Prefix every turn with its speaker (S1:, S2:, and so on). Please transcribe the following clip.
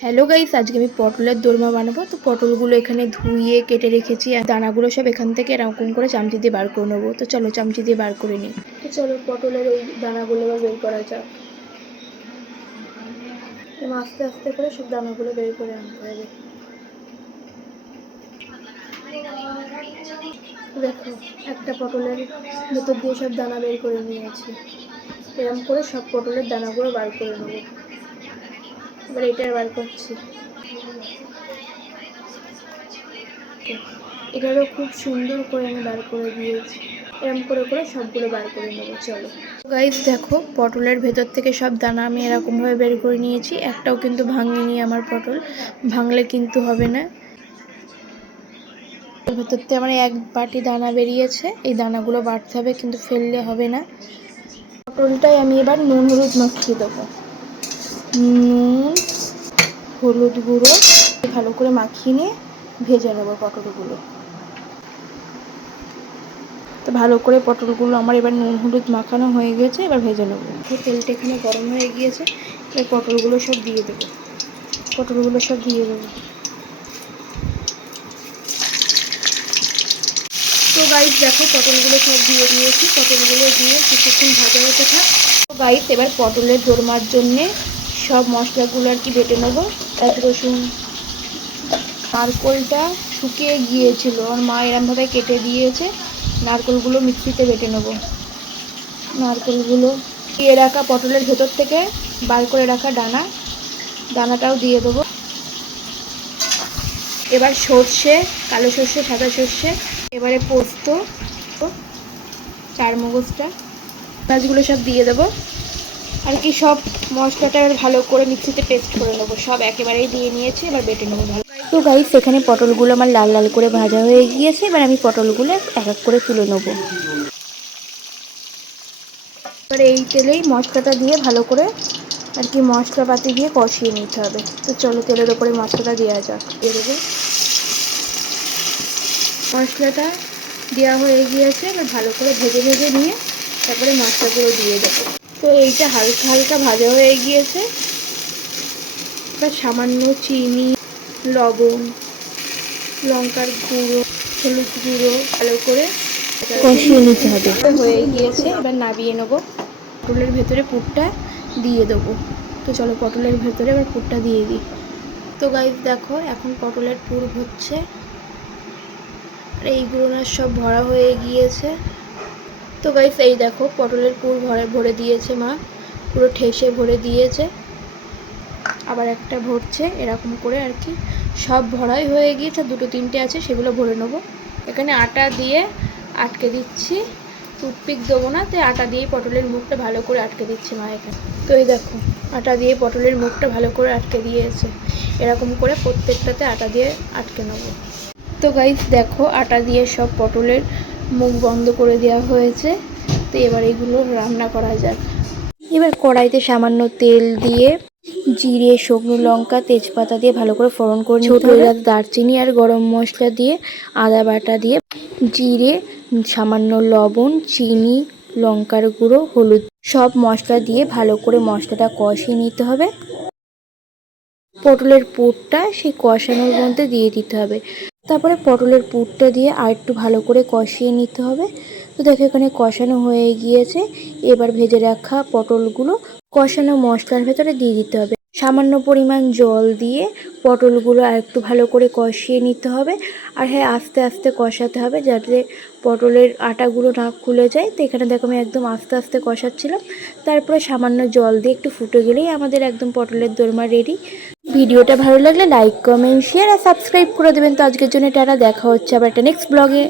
S1: Hello guys আজকে আমি পটলের দোরমা বানাবো। তো পটলগুলো এখানে ধুয়ে কেটে রেখেছি আর দানাগুলো সব এখান থেকে এরকম করে চামচি দিয়ে বার করে নেব। তো চলো চামচি দিয়ে বার করে নিই। তো চলো পটলের ওই দানাগুলো এবার বের করা যাক। আস্তে আস্তে করে সব দানাগুলো বের করে আনতে হবে। দেখো, একটা পটলের ভেতর দিয়ে সব দানা বের করে নিয়েছি। এরকম করে সব পটলের দানাগুলো বার করে নেব। এবার এটা বার করছি। এটারও খুব সুন্দর করে আমি বার করে দিয়েছি। এরকম করে করে সবগুলো বার করে নেব, চলো। গাইস দেখো, পটলের ভেতর থেকে সব দানা আমি এরকমভাবে বের করে নিয়েছি। একটাও কিন্তু ভাঙিনি আমার পটল। ভাঙলে কিন্তু হবে না। ভেতর থেকে আমার এক বাটি দানা বেরিয়েছে। এই দানাগুলো বাড়তে হবে, কিন্তু ফেললে হবে না। পটলটাই আমি এবার নুন, হলুদ মাখিয়ে দেবো। নুন, হলুদ গুঁড়ো, ভালো করে মাখিয়ে নিয়ে ভেজে নেব পটলগুলো। তো ভালো করে পটলগুলো আমার এবার নুন, হলুদ মাখানো হয়ে গেছে, এবার ভেজে নেব। তেলটা এখানে গরম হয়ে গিয়েছে, এবার পটলগুলো সব দিয়ে দেবো। পটলগুলো সব দিয়ে দেবো। তো গাইস দেখো পটলগুলো সব দিয়ে দিয়েছি, পটলগুলো দিয়ে কিছুক্ষণ ভাজা হতে থাক। তো গাইস এবার পটলের দোরমার জন্যে সব মশলাগুলো আর কি বেটে নেব। এক রসুন, নারকোলটা শুকিয়ে গিয়েছিল। আমার মা এরমভাবে কেটে দিয়েছে। নারকোলগুলো মিক্সিতে বেটে নেব। নারকোলগুলো দিয়ে রাখা পটলের ভেতর থেকে বার করে রাখা ডানা দানাটাও দিয়ে দেবো। এবার সর্ষে, কালো সর্ষে, সাদা সর্ষে, এবারে পোস্ত চার মগজটা পেঁয়াজগুলো সব দিয়ে দেবো। আর কি সব মশলাটা এবার ভালো করে মিক্সিতে পেস্ট করে নেব। সব একেবারেই দিয়ে নিয়েছি এবার বেটে নেব ভালো। তো গাইস এখানে পটলগুলো আমার লাল লাল করে ভাজা হয়ে গিয়েছে এবার আমি পটলগুলো এক এক করে তুলে নেব। এবার এই তেলেই মশলাটা দিয়ে ভালো করে আর কি মশলাপাতি দিয়ে কষিয়ে নিতে হবে। তো চলো তেলের ওপরে মশলাটা দেওয়া যাক। দিয়ে দেবো। মশলাটা দেওয়া হয়ে গিয়েছে এবার ভালো করে ভেজে ভেজে নিয়ে তারপরে মশলাগুলো দিয়ে দেবো। তো এইটা হালকা হালকা ভাজা হয়ে গিয়েছে। এবার সামান্য চিনি লবণ লঙ্কার গুঁড়ো হলুদ গুঁড়ো ভালো করে কষিয়ে নিতে হবে। হয়ে গিয়েছে এবার নাবিয়ে নেব। পটলের ভেতরে পুরটা দিয়ে দেবো। তো চলো পটলের ভেতরে এবার পুরটা দিয়ে দিই। তো গাইজ দেখো এখন পটলের পুর হচ্ছে। আর এইগুলো না সব ভরা হয়ে গিয়েছে। তো গাইস এই দেখো, পটলের পুর ভরে ভরে দিয়েছে মা। পুরো ঠেসে ভরে দিয়েছে। আবার একটা ভরছে, এরকম করে আর কি। সব ভরাই হয়ে গিয়েছে, দুটো তিনটে আছে, সেগুলো ভরে নেব। এখানে আটা দিয়ে আটকে দিচ্ছি। টুথপিক দেবো না, তাই আটা দিয়ে পটলের মুখটা ভালো করে আটকে দিচ্ছি মা এখানে। তো এই দেখো, আটা দিয়ে পটলের মুখটা ভালো করে আটকে দিয়েছে। এরকম করে প্রত্যেকটাতে আটা দিয়ে আটকে নেব। তো গাইস দেখো, আটা দিয়ে সব পটলের মুখ বন্ধ করে দেওয়া হয়েছে। তো এবার এগুলো রান্না করা যাক। এবার কড়াইতে সামান্য তেল দিয়ে জিরে শুকনো লঙ্কা তেজপাতা দিয়ে ভালো করে ফোড়ন করে ছোট এলাচ দারচিনি আর গরম মশলা দিয়ে আদা বাটা দিয়ে জিরে সামান্য লবণ চিনি লঙ্কার গুঁড়ো হলুদ সব মশলা দিয়ে ভালো করে মশলাটা কষিয়ে নিতে হবে। পটলের পুরটা সেই কষানোর মধ্যে দিয়ে দিতে হবে। তারপরে পটলের পুরটা দিয়ে আর একটু ভালো করে কষিয়ে নিতে হবে। তো দেখো এখানে কষানো হয়ে গিয়েছে। এবার ভেজে রাখা পটলগুলো কষানো মশলার ভেতরে দিয়ে দিতে হবে। সামান্য পরিমাণ জল দিয়ে পটলগুলো আর একটু ভালো করে কষিয়ে নিতে হবে। আর হ্যাঁ আস্তে আস্তে কষাতে হবে যাতে পটলের আটাগুলো না খুলে যায়। তো এখানে দেখো আমি একদম আস্তে আস্তে কষাচ্ছিলাম। তারপরে সামান্য জল দিয়ে একটু ফুটে গেলেই আমাদের একদম পটলের দোরমা রেডি ভিডিওটা ভালো লাগলে লাইক, কমেন্ট শেয়ার আর সাবস্ক্রাইব করে দেবেন। তো আজকের জন্য টাটা, দেখা হচ্ছে আবার একটা নেক্সট ব্লগে